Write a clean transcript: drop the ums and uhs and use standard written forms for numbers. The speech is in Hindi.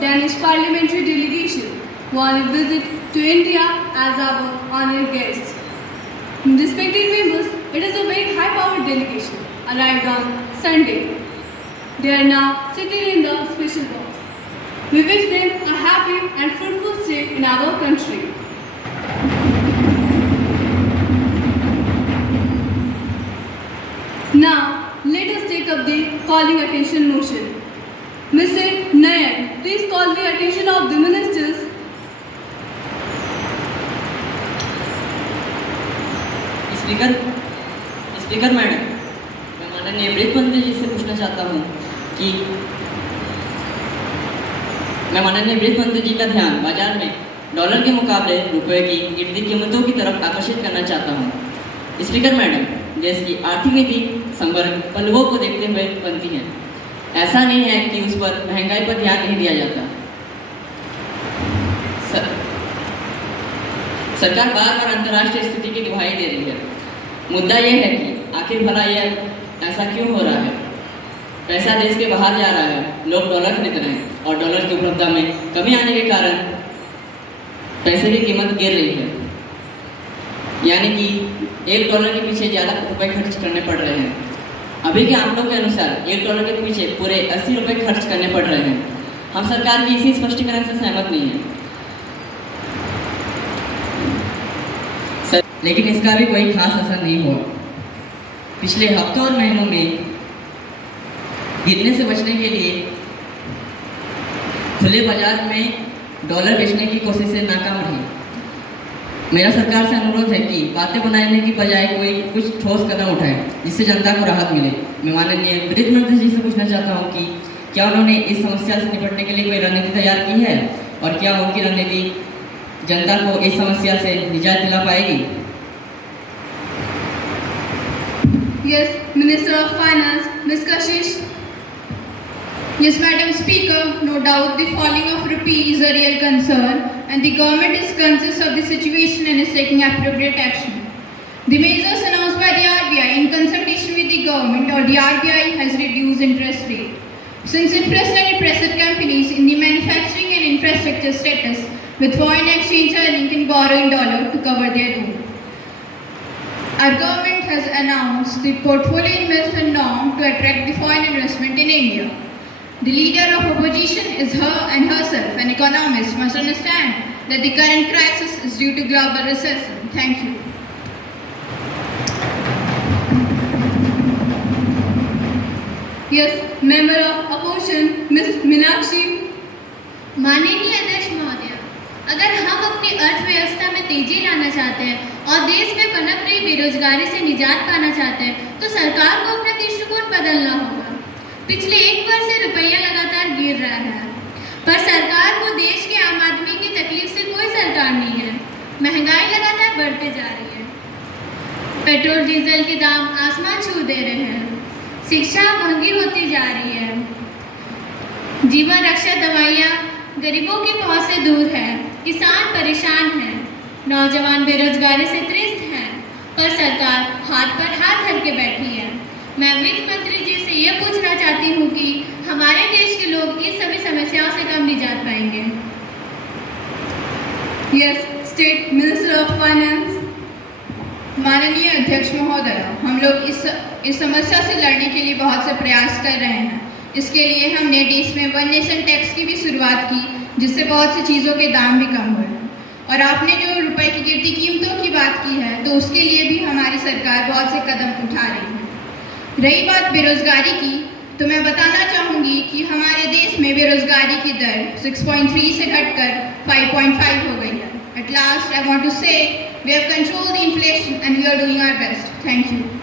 Danish parliamentary delegation who on a visit to India as our honored guests. Respected members, it is a very high-powered delegation arrived on Sunday. They are now sitting in the special box. We wish them a happy and fruitful stay in our country. Now, let us take up the calling attention motion. Mr. Nayak, please call the attention of the ministers. Speaker madam, मैं माननीय वित्त मंत्री जी से पूछना चाहता हूँ कि मैं माननीय वित्त मंत्री जी का ध्यान बाजार में डॉलर के मुकाबले रुपए की गिरती कीमतों की तरफ आकर्षित करना चाहता हूँ। स्पीकर मैडम, देश की आर्थिक नीति संवर्ग पहलुओं को देखते हुए बनती है। ऐसा नहीं है कि उस पर महंगाई पर ध्यान नहीं दिया जाता। सरकार बार बार अंतर्राष्ट्रीय स्थिति की दुहाई दे रही है। मुद्दा यह है कि आखिर भला यह ऐसा क्यों हो रहा है? पैसा देश के बाहर जा रहा है, लोग डॉलर खरीद रहे हैं और डॉलर की उपलब्धता में कमी आने के कारण पैसे की कीमत गिर रही है। यानी कि $1 के पीछे ज़्यादा रुपए खर्च करने पड़ रहे हैं। अभी के आंकड़ों के अनुसार $1 के पीछे पूरे 80 रुपए खर्च करने पड़ रहे हैं। हम सरकार की इसी स्पष्टीकरण से सहमत नहीं है। लेकिन इसका भी कोई खास असर नहीं हुआ। पिछले हफ्तों और महीनों में गिरने से बचने के लिए खुले बाजार में डॉलर बेचने की कोशिशें नाकाम रही। मेरा सरकार से अनुरोध है कि बातें बनाने की बजाय कोई कुछ ठोस कदम उठाए जिससे जनता को राहत मिले। मैं माननीय वित्त मंत्री जी से पूछना चाहता हूँ कि क्या उन्होंने इस समस्या से निपटने के लिए कोई रणनीति तैयार की है और क्या उनकी रणनीति जनता को इस समस्या से निजात दिला पाएगी? Yes, Minister of Finance, Ms. Kashish. Yes, Madam Speaker, no doubt the falling of rupee is a real concern and the government is conscious of the situation and is taking appropriate action. The measures announced by the RBI in consultation with the government or the RBI has reduced interest rate. Since inflationary pressure companies in the manufacturing and infrastructure status with foreign exchange earning can borrow in dollar to cover their loan. Our government has announced the portfolio investment norm to attract the foreign investment in India. The leader of opposition is her and herself, an economist, must understand that the current crisis is due to global recession. Thank you. Yes, Member of Opposition, Ms. Meenakshi. माननीय अध्यक्ष महोदय, अगर हम अपनी अर्थव्यवस्था में तेजी लाना चाहते हैं और देश में पनप रही बेरोजगारी से निजात पाना चाहते हैं तो सरकार को अपना दृष्टिकोण बदलना होगा। पिछले 1 वर्ष से रुपया लगातार गिर रहा है, पर सरकार को देश के आम आदमी की तकलीफ से कोई सरकार नहीं है। महंगाई लगातार बढ़ते जा रही है, पेट्रोल डीजल के दाम आसमान छू दे रहे हैं, शिक्षा महंगी होती जा रही है, जीवन रक्षा दवाइयाँ गरीबों की पहुँच से दूर है, किसान परेशान हैं, नौजवान बेरोजगारी से त्रस्त हैं, पर सरकार हाथ पर हाथ धर के बैठी है। मैं वित्त मंत्री जी से ये पूछना चाहती हूँ कि हमारे देश के लोग इस सभी समस्याओं से कब निजात पाएंगे? Yes, State Minister of Finance. माननीय अध्यक्ष महोदय, हम लोग इस समस्या से लड़ने के लिए बहुत से प्रयास कर रहे हैं। इसके लिए हमने देश में वन नेशन टैक्स की भी शुरुआत की, जिससे बहुत सी चीज़ों के दाम भी कम हुए। और आपने जो रुपए की गिरती कीमतों की बात की है, तो उसके लिए भी हमारी सरकार बहुत से कदम उठा रही है। रही बात बेरोजगारी की, तो मैं बताना चाहूँगी कि हमारे देश में बेरोजगारी की दर 6.3 से घटकर 5.5 हो गई है। At last, I want to say we have controlled the inflation and we are doing our best. Thank you.